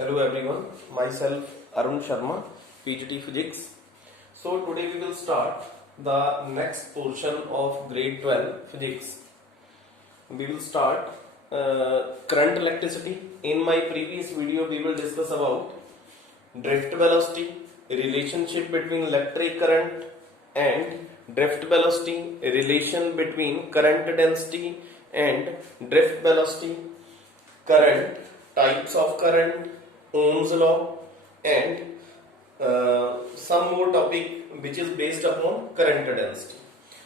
Hello everyone, myself Arun Sharma, PGT Physics. So today we will start the next portion of grade 12 Physics. We will start current electricity. In my previous video we will discuss about drift velocity, relationship between electric current and drift velocity, relation between current density and drift velocity, current, types of current, Ohm's law, and some more topic which is based upon current density.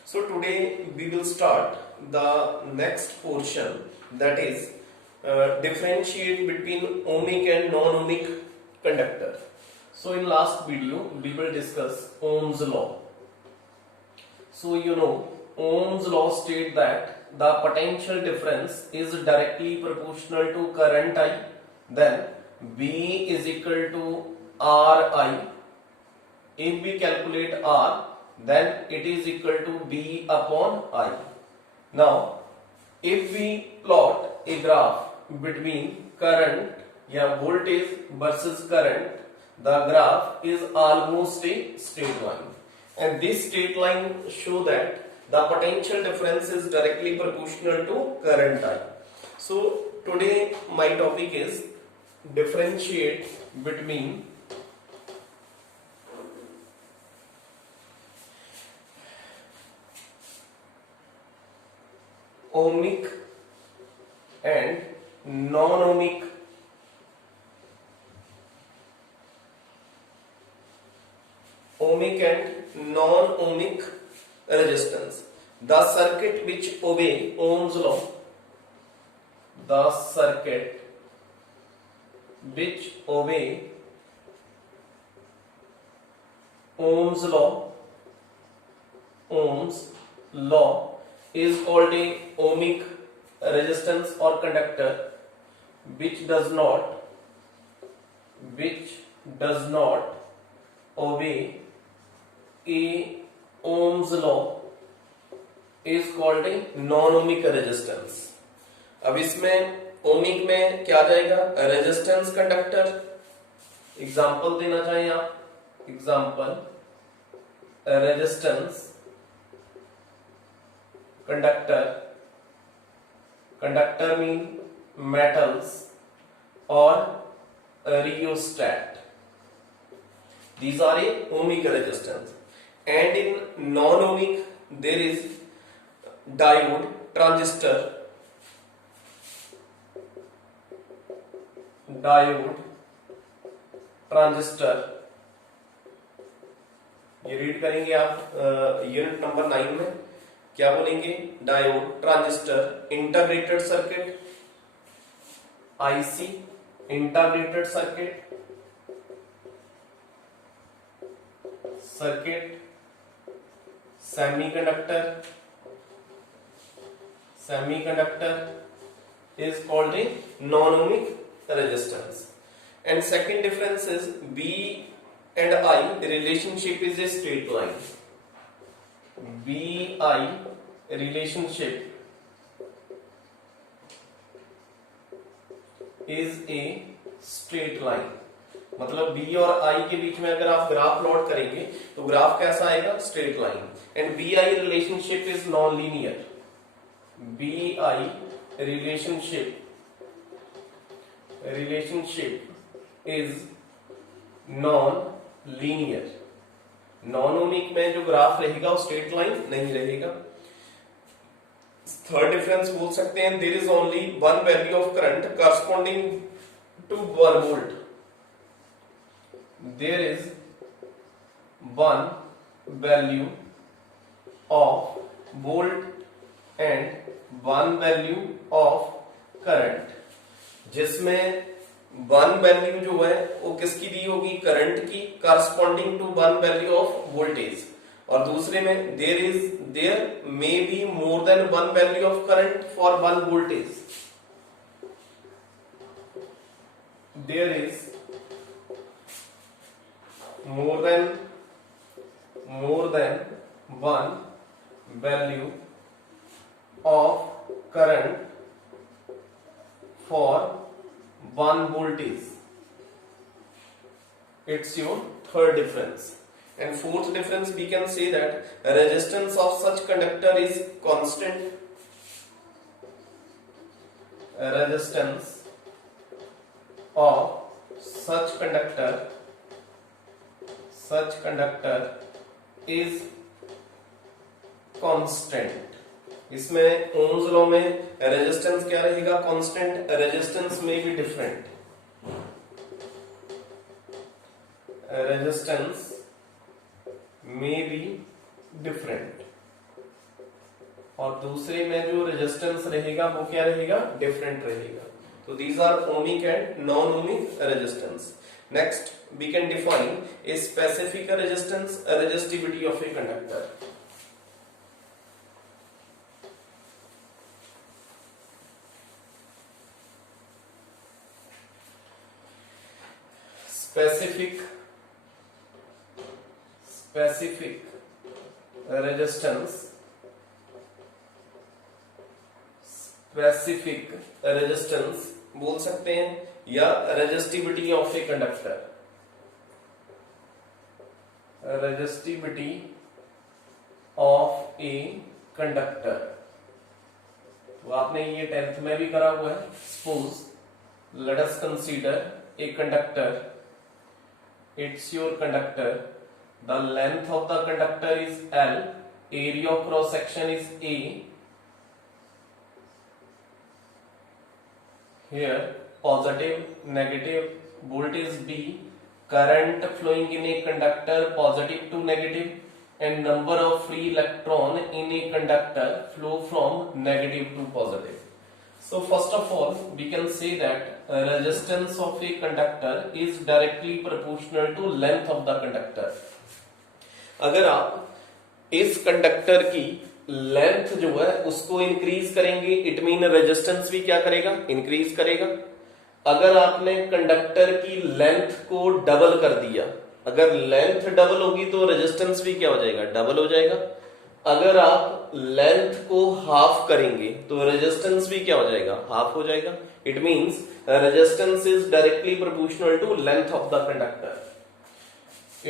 So today we will start the next portion, that is differentiate between ohmic and non-ohmic conductor. So in last video we will discuss Ohm's law. So you know Ohm's law states that the potential difference is directly proportional to current I, then V is equal to Ri. If we calculate R, then it is equal to V upon I. Now if we plot a graph between current या voltage versus current, the graph is almost a straight line, and this straight line show that the potential difference is directly proportional to current I. So today my topic is differentiate between ohmic and non-ohmic non-ohmic resistance. The circuit which obey Ohm's law, the circuit which obey Ohm's law is called a ohmic resistance or conductor, which does not obey a Ohm's law is called a non-ohmic resistance. अब इसमें ohmic में क्या जाएगा, resistance conductor. Example देना चाहिए आप, example resistance conductor. Conductor mean metals और rheostat. These are a ohmic resistance. And in non-ohmic there is diode, transistor, ये रीड करेंगे आप यूनिट नंबर 9 में. क्या बोलेंगे, diode, transistor, integrated circuit, IC, integrated circuit, semiconductor is called a non-ohmic resistance. And second difference is V and I relationship is a straight line. VI relationship is a straight line. मतलब B और I के बीच में अगर आप graph plot करेंगे तो graph कैसा आएगा, straight line. And BI relationship is non linear. BI relationship is non-linear. non-ohmic में जो ग्राफ रहेगा वो स्ट्रेट लाइन नहीं रहेगा. थर्ड डिफरेंस बोल सकते हैं, there is only one value of current corresponding to 1 volt. There is one value of volt and one value of current, जिसमें वन वैल्यू जो है वो किसकी दी होगी, करंट की, corresponding to one value of voltage. और दूसरे में there may be more than one value of current for one voltage. There is more than one value of current for 1 voltage. It's your third difference. And fourth difference, we can say that resistance of such conductor is constant. Resistance of such conductor is constant. इसमें Ohm's law में resistance क्या रहेगा? Constant. Resistance में भी different. Resistance में भी different. और दूसरे में जो रेजिस्टेंस रहेगा वो क्या रहेगा? डिफरेंट रहेगा. तो these are ohmic and non-ohmic resistance. Next, we can define a specific resistance, a resistivity of a conductor. Specific resistance, specific resistance बोल सकते हैं, या resistivity of a conductor. Resistivity of a conductor. तो आपने ये 10th में भी करा हुआ है. Suppose let us consider a conductor. It's your conductor. The length of the conductor is L. Area of cross section is A. Here positive, negative, voltage B, current flowing in a conductor positive to negative, and number of free electron in a conductor flow from negative to positive. So first of all, we can say that resistance of a conductor is directly proportional to length of the conductor. अगर आप इस conductor की length जो है उसको increase करेंगे, it mean resistance भी क्या करेगा? इंक्रीज करेगा. अगर आपने कंडक्टर की लेंथ को डबल कर दिया, अगर लेंथ डबल होगी तो रेजिस्टेंस भी क्या हो जाएगा? डबल हो जाएगा. अगर आप लेंथ को हाफ करेंगे तो रेजिस्टेंस भी क्या हो जाएगा? हाफ हो जाएगा. It means resistance is directly proportional to length of the conductor.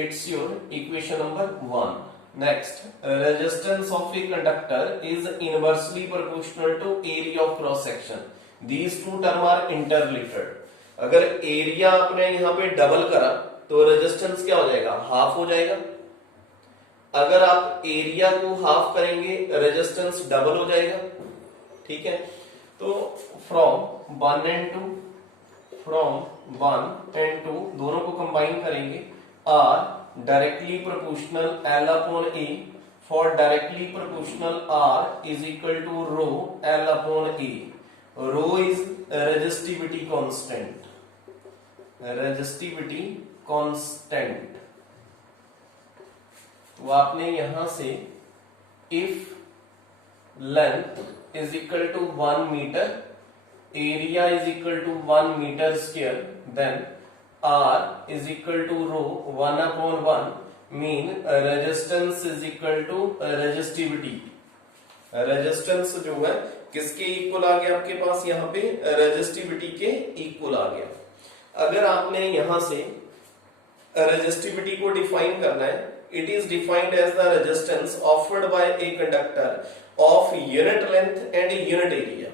It's your equation number 1. Next, resistance of a conductor is inversely proportional to area of cross section. These two terms are interrelated. अगर area आपने यहाँ पे double करा तो resistance क्या हो जाएगा? Half हो जाएगा. अगर आप एरिया को हाफ करेंगे रेजिस्टेंस डबल हो जाएगा. ठीक है. तो फ्रॉम 1 and 2 दोनों को कंबाइन करेंगे. are directly proportional L upon A. For directly proportional R is equal to rho L upon A. Rho is resistivity constant. Resistivity constant. तो आपने यहां से if length is equal to 1 meter, area is equal to 1 meter square, then R is equal to rho 1 upon 1 mean resistance is equal to resistivity. Resistance जो है किसके equal आ गया आपके पास? यहाँ पे रेजिस्टिविटी के इक्वल आ गया. अगर आपने यहां से रेजिस्टिविटी को डिफाइन करना है, it is defined as the resistance offered by a conductor of unit length and unit area.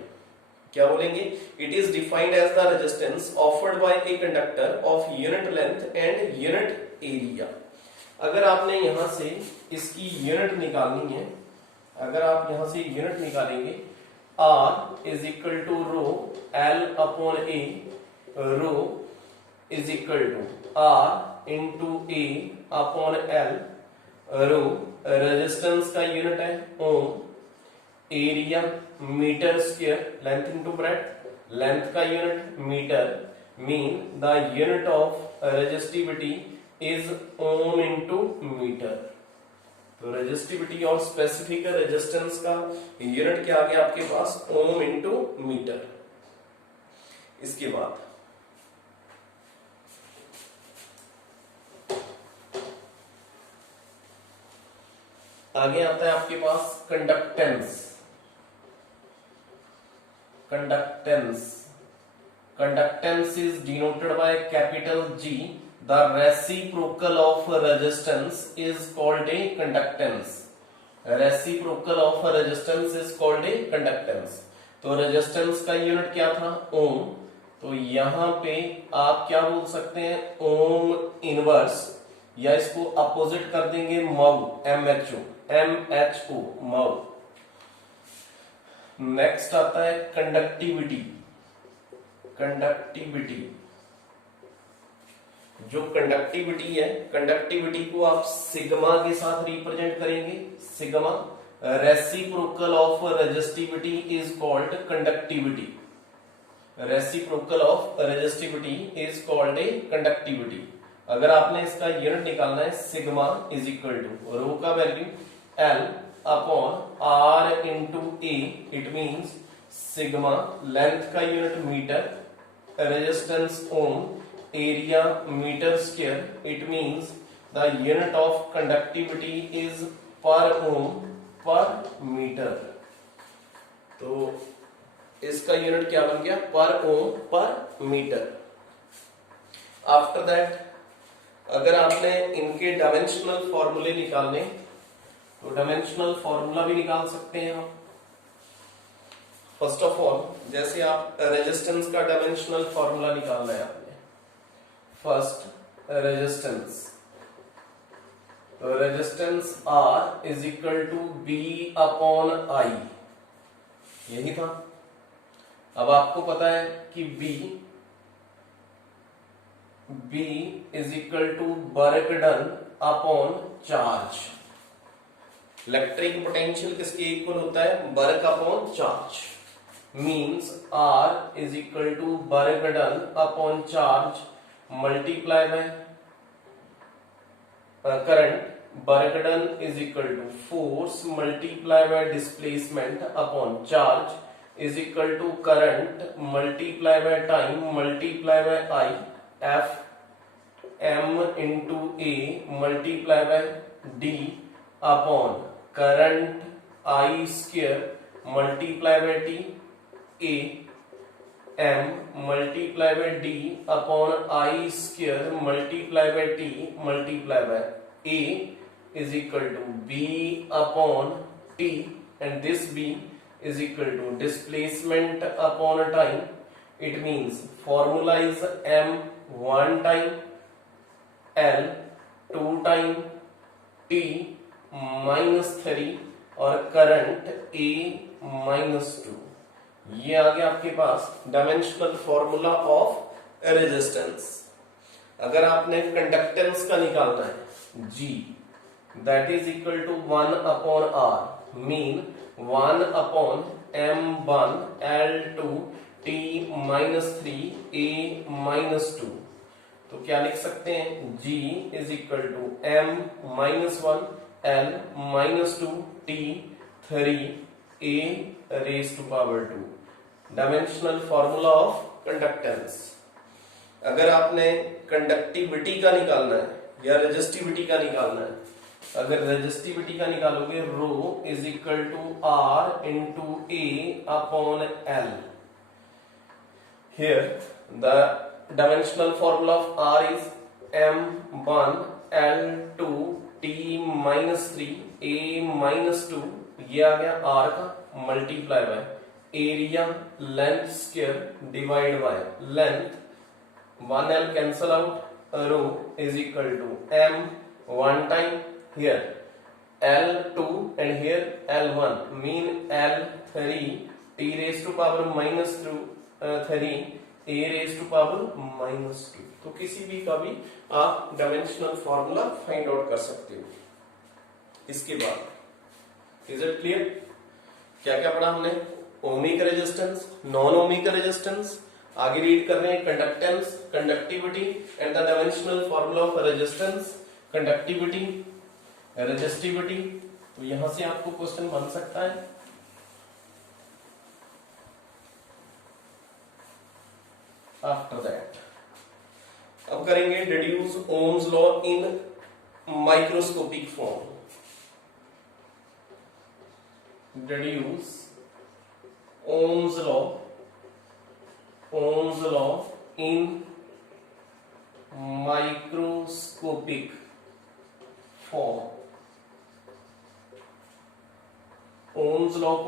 क्या बोलेंगे? It is defined as the resistance offered by a conductor of unit length and unit area. अगर आपने यहां से इसकी unit निकालनी है, अगर आप यहां से यूनिट निकालेंगे, R is equal to rho L upon A. Rho is equal to R into A upon L. Rho resistance का यूनिट है ohm. Area metre square, length into breadth, length का unit metre, mean the unit of resistivity is ohm into metre. तो resistivity और specific resistance का unit क्या आ गया आपके पास? ओम इंटू मीटर. इसके बाद आगे आता है आपके पास conductance. Conductance is denoted by capital G the reciprocal of resistance is called a conductance. Reciprocal of resistance is called a conductance. तो रेजिस्टेंस का यूनिट क्या था? ओम। तो यहां पे आप क्या बोल सकते हैं? ओम इनवर्स, या इसको अपोजिट कर देंगे मऊ, MHO मऊ। नेक्स्ट आता है कंडक्टिविटी। कंडक्टिविटी, जो कंडक्टिविटी है, कंडक्टिविटी को आप सिग्मा के साथ रिप्रेजेंट करेंगे। Sigma reciprocal of resistivity is called conductivity. Reciprocal of resistivity is called a conductivity. अगर आपने इसका यूनिट निकालना है, sigma is equal to rho का value L upon R into A. It means sigma length का unit metre, resistance ohm, area metre square. It means the unit of conductivity is per ओम पर metre. तो इसका unit क्या बन गया? पर ओम पर मीटर। आफ्टर दैट अगर आपने इनके डायमेंशनल फॉर्मूले निकालने, तो डायमेंशनल फॉर्मूला भी निकाल सकते हैं आप। फर्स्ट ऑफ ऑल, जैसे आप रेजिस्टेंस का डायमेंशनल फॉर्मूला निकालना है आपने। फर्स्ट रेजिस्टेंस, तो resistance R is equal to B upon I, यही था। अब आपको पता है कि B is equal to work done upon charge. Electric potential किसके इक्वल होता है? Work upon charge. Means R is equal to work done upon charge multiply by current. Work done is equal to force multiply by displacement upon charge is equal to current multiply by time multiply by I, F M into A multiply by D upon current I square multiply by T, A M multiply by D upon I square multiply by T multiply by A is equal to B upon T, and this B is equal to displacement upon time. It means formula is M 1 time, L 2 time, T minus 3 और current A minus 2। ये आ गया आपके पास dimensional formula of resistance. अगर आपने conductance का निकालना है, G that is equal to 1 upon R, mean 1 upon M1 L2 T minus 3 A minus 2। तो क्या लिख सकते हैं? G is equal to M minus 1 L minus 2 T 3 A raised to power 2। Dimensional formula of conductance. अगर आपने conductivity का निकालना है या रेजिस्टिविटी का निकालना है, अगर रेजिस्टिविटी का निकालोगे, rho is equal to R into A upon L। Here the dimensional formula of R is M1 L2 T minus 3 A minus 2। ये आ गया R का multiply by area length square divide by length. 1L cancel out, rho is equal to M 1 time, here L2 and here L1, mean L3 T raised to power minus 3 A raised to power minus 2। तो किसी भी का भी आप dimensional formula find out कर सकते हो। इसके बाद इज इट क्लियर? क्या क्या पढ़ा हमने? Ohmic resistance, non ohmic resistance, आगे रीड कर रहे हैं conductance, conductivity and the dimensional formula of resistance, conductivity, resistivity. तो यहां से आपको क्वेश्चन बन सकता है। आफ्टर दैट अब करेंगे deduce Ohm's law in microscopic form. Deduce Ohm's law in microscopic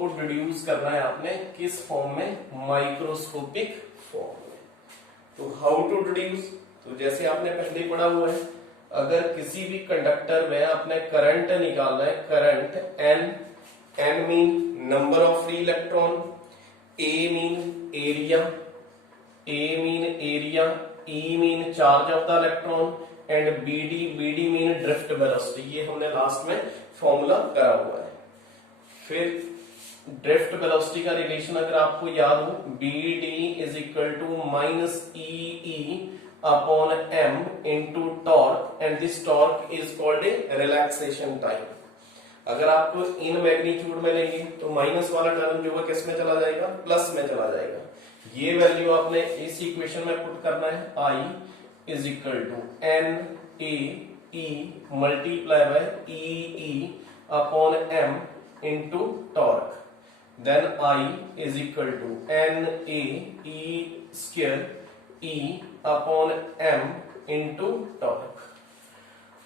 को डिड्यूस करना है आपने किस फॉर्म में, माइक्रोस्कोपिक फॉर्म में। तो हाउ टू डिड्यूस, तो जैसे आपने पहले पढ़ा हुआ है, अगर किसी भी कंडक्टर में आपने करंट निकालना है, current N mean number of free electron, A mean area, E mean charge of the electron and BD mean drift velocity. ये हमने लास्ट में फॉर्मूला करा हुआ है। फिर ड्रिफ्ट वेलोसिटी का रिलेशन अगर आपको याद हो, BD is equal to minus E upon m into torque and this torque is called a relaxation time. अगर आपको इन मैग्नीट्यूड में लेंगे तो माइनस वाला टर्म जो है किस में चला जाएगा, प्लस में चला जाएगा। ये वैल्यू आपने इस इक्वेशन में पुट करना है, I is equal to N A multiply by E upon m into torque, then I is equal to NAE square E upon m into torque।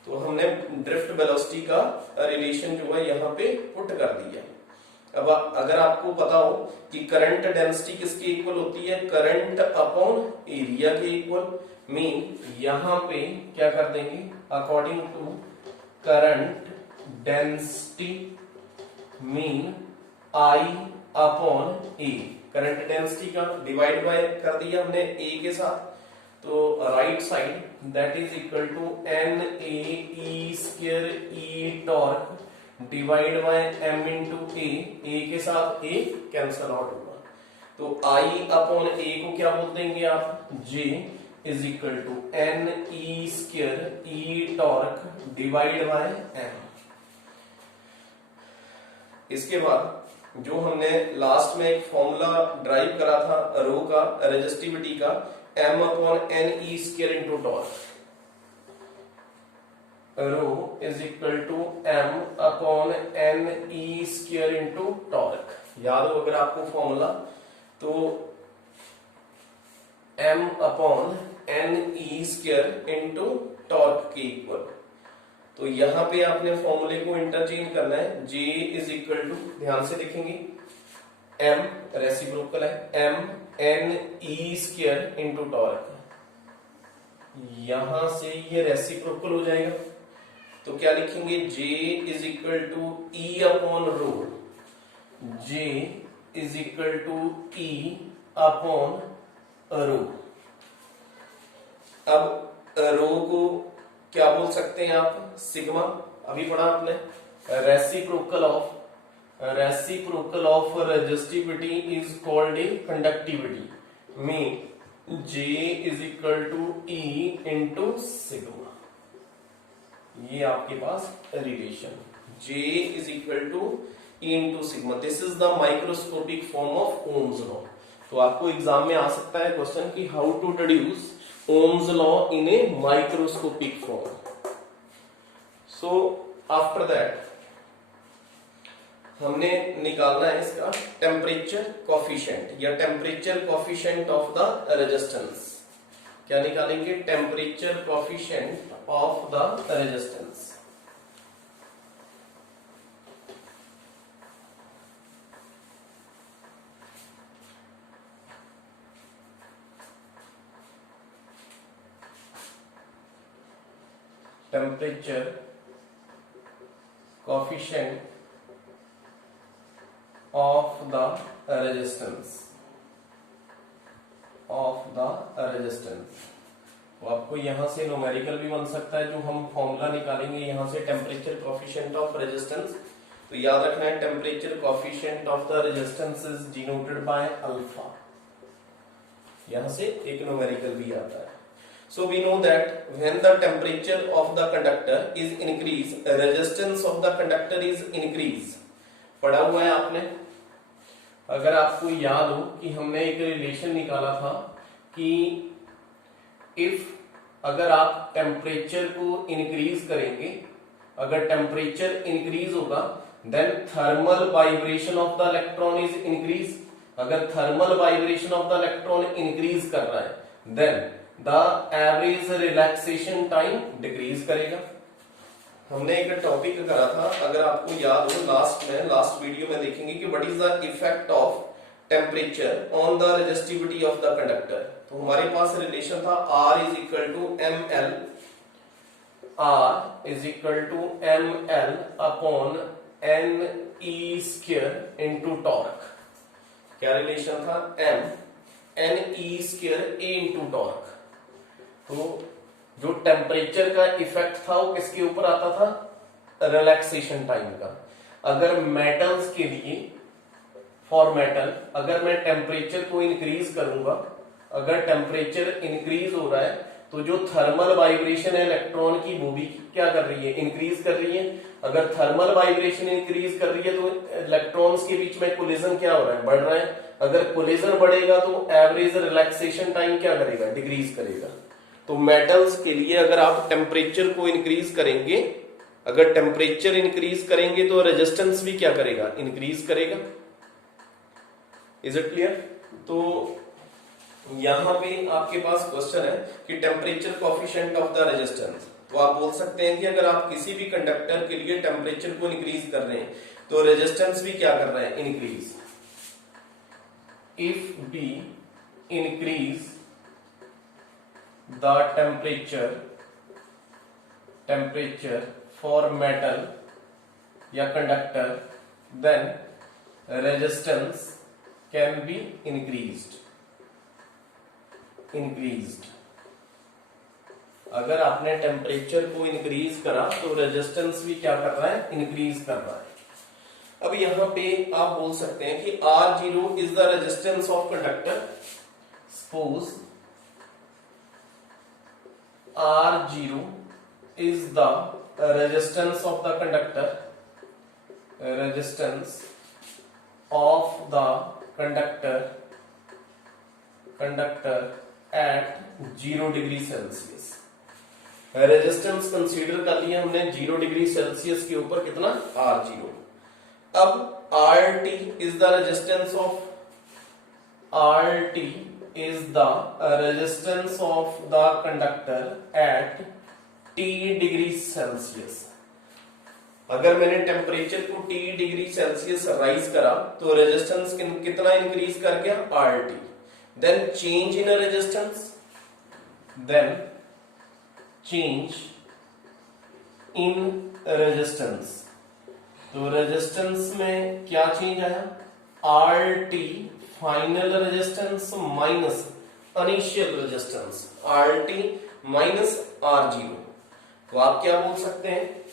तो हमने ड्रिफ्ट वेलोसिटी का रिलेशन जो है यहाँ पे पुट कर दिया। अब अगर आपको पता हो कि करंट डेंसिटी किसके इक्वल होती है, करंट अपॉन एरिया के इक्वल, मीन यहाँ पे क्या कर देंगे, according to current density mean I upon A, current density का डिवाइड बाय कर दिया हमने A के साथ, तो right side that is equal to N A square E torque divide by m into A के साथ A कैंसल आउट होगा, तो I अपॉन A को क्या बोल देंगे आप, J is equal to N E square E torque divide by m। इसके बाद जो हमने लास्ट में एक फॉर्मूला ड्राइव करा था रो का, रेजिस्टिविटी का, m upon N E square into torque, rho is equal to m upon N E square into torque. याद हो अगर आपको फॉर्मूला, तो m upon N E square into torque के इक्वल। तो यहां पे आपने फॉर्मूले को इंटरचेंज करना है, J इज इक्वल टू, ध्यान से लिखेंगे, m रेसिप्रोकल है, m n e square into torque, यहां से ये रेसिप्रोकल हो जाएगा, तो क्या लिखेंगे, J is equal to E upon rho, J is equal to E upon rho. अब रो को क्या बोल सकते हैं आप, सिग्मा, अभी पढ़ा आपने, reciprocal of resistivity is called a conductivity, mean J is equal to E into sigma. ये आपके पास relation, J is equal to E into sigma, this is the microscopic form of Ohm's law. तो आपको exam में आ सकता है question कि how to deduce Ohm's law in a microscopic form. So after that हमने निकालना है इसका टेम्परेचर कोफिशिएंट या temperature coefficient of the resistance. क्या निकालेंगे, temperature coefficient of the resistance. Temperature coefficient of the resistance, तो आपको यहां से न्यूमेरिकल भी बन सकता है, जो हम फॉर्मूला निकालेंगे यहां से टेम्परेचर कोफिशिएंट ऑफ रेजिस्टेंस। तो याद रखना है temperature coefficient of the resistance is denoted by alpha, यहां से एक न्यूमेरिकल भी आता है। So we know that when the temperature of the conductor is increased, resistance of the conductor is increased। पढ़ा हुआ है आपने, अगर आपको याद हो कि हमने एक रिलेशन निकाला था कि अगर आप टेम्परेचर को इंक्रीज करेंगे, अगर टेम्परेचर इंक्रीज होगा then thermal vibration of the electron is increase. अगर thermal vibration of the electron increase कर रहा है then the average relaxation time decrease करेगा। हमने एक टॉपिक करा था, अगर आपको याद हो लास्ट वीडियो में देखेंगे कि what is the effect of temperature on the resistivity of the conductor. तो हमारे पास रिलेशन था R is equal to M L, R is equal to M L upon N E square into torque. क्या relation था? m N E square A into torque. तो जो temperature का effect था वो किसके ऊपर आता था? रिलैक्सेशन टाइम का। अगर मेटल्स के लिए, फॉर मेटल, अगर मैं टेम्परेचर को इंक्रीज करूंगा, अगर टेम्परेचर इंक्रीज हो रहा है तो जो थर्मल वाइब्रेशन है इलेक्ट्रॉन की वो भी क्या कर रही है? इंक्रीज कर रही है। अगर थर्मल वाइब्रेशन इंक्रीज कर रही है तो इलेक्ट्रॉन्स के बीच में कोलिजन क्या हो रहा है? बढ़ रहा है। अगर कोलिजन बढ़ेगा तो एवरेज रिलैक्सेशन टाइम क्या करेगा? डिक्रीज करेगा। तो मेटल्स के लिए अगर आप टेम्परेचर को इंक्रीज करेंगे, अगर टेम्परेचर इंक्रीज करेंगे तो रेजिस्टेंस भी क्या करेगा? इंक्रीज करेगा। Is it clear? तो यहां पे आपके पास क्वेश्चन है कि temperature coefficient of the resistance. तो आप बोल सकते हैं कि अगर आप किसी भी कंडक्टर के लिए टेम्परेचर को इंक्रीज कर रहे हैं तो रेजिस्टेंस भी क्या कर रहा है? Increase. If be increase the temperature for metal या conductor, then resistance can be increased। अगर आपने टेम्परेचर को इंक्रीज करा तो रेजिस्टेंस भी क्या कर रहा है? इंक्रीज कर रहा है। अब यहां पे आप बोल सकते हैं कि R0 is the resistance of conductor. Suppose R0 is the resistance of the conductor, resistance of the conductor at 0 degree Celsius. Resistance consider कर लिया हमने 0 डिग्री सेल्सियस के ऊपर, कितना? R0। अब RT is the resistance of the conductor at T degree Celsius. अगर मैंने temperature को T डिग्री सेल्सियस राइज करा तो रेजिस्टेंस कितना इंक्रीज कर गया? RT। Then change in resistance, तो रेजिस्टेंस में क्या चेंज आया? RT final resistance minus initial resistance, RT minus R0। तो आप क्या बोल सकते हैं